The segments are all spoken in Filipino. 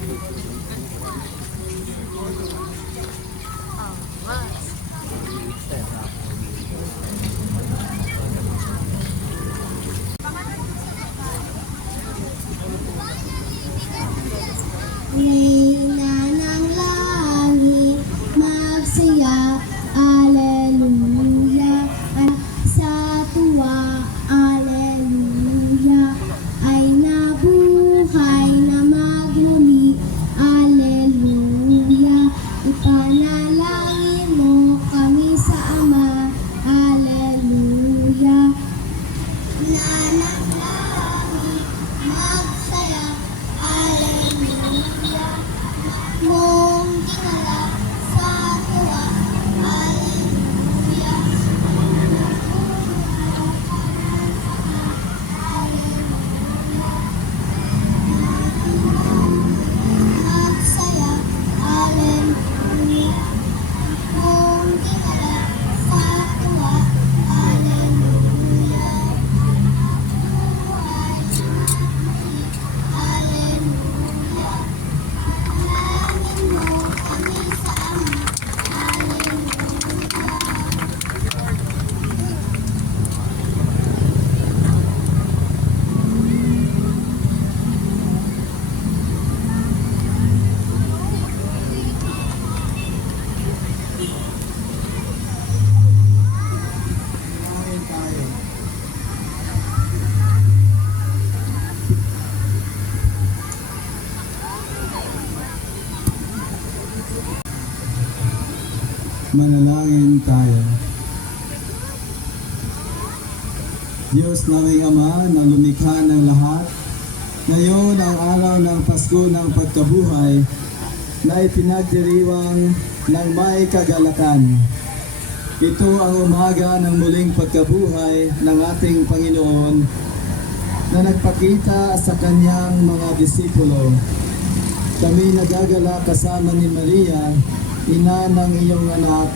Reyna ng langit, magsaya, Alleluia. Sa tuwa, Alleluia, ay nabuhay na magmuli, Alleluia. Ipanalangin mo kami sa Ama, Alleluia. Nanang langit, magsaya, Alleluia. Mong dinala sa tuwa, Alleluia. Magsaya, Alleluia. Mong dinala sa tuwa, Alleluia. Alleluia. Langin mo kami sa Ama, Alleluia. Manalangin tayo. Manalangin tayo. Diyos naming Ama na lumikha ng lahat, ngayon ang araw ng Pasko ng Pagkabuhay na ipinagdiriwang ng may kagalakan. Ito ang umaga ng muling pagkabuhay ng ating Panginoon na nagpakita sa kanyang mga disipulo. Kami nagagala kasama ni Maria, ina ng iyong anak,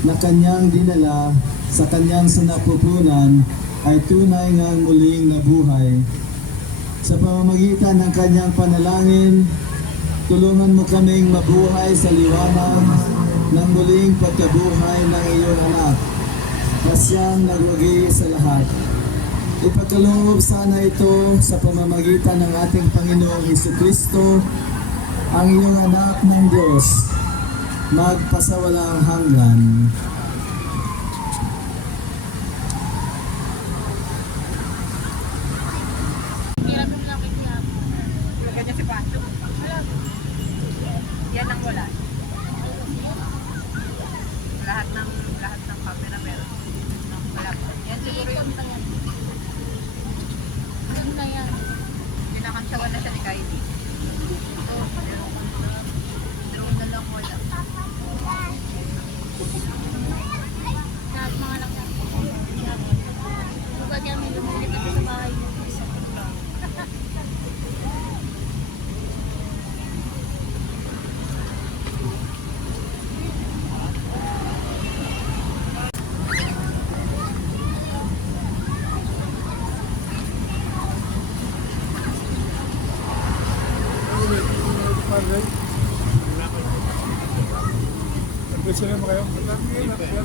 na kanyang dinala sa kanyang sinapupunan ay tunay ngang muling nabuhay. Sa pamamagitan ng kanyang panalangin, tulungan mo kaming mabuhay sa liwanag ng muling pagkabuhay ng iyong anak na siyang nagwagi sa lahat. Ipagkaloob sana ito sa pamamagitan ng ating Panginoong Hesukristo, ang iyong anak ng Diyos, magpasawalang hanggan. Ganyan si Pancho. Yan ang wala. Lahat ng camera meron. Wala. Yan siguro yung ganda yan. Pinakantsawan na siya ni Kylie. Pero na lang wala. Lahat mga lang yan. Bukat yan, may lumulip ako sa bahay niya. Nag-wish na kayo? Nag-wish na kayo?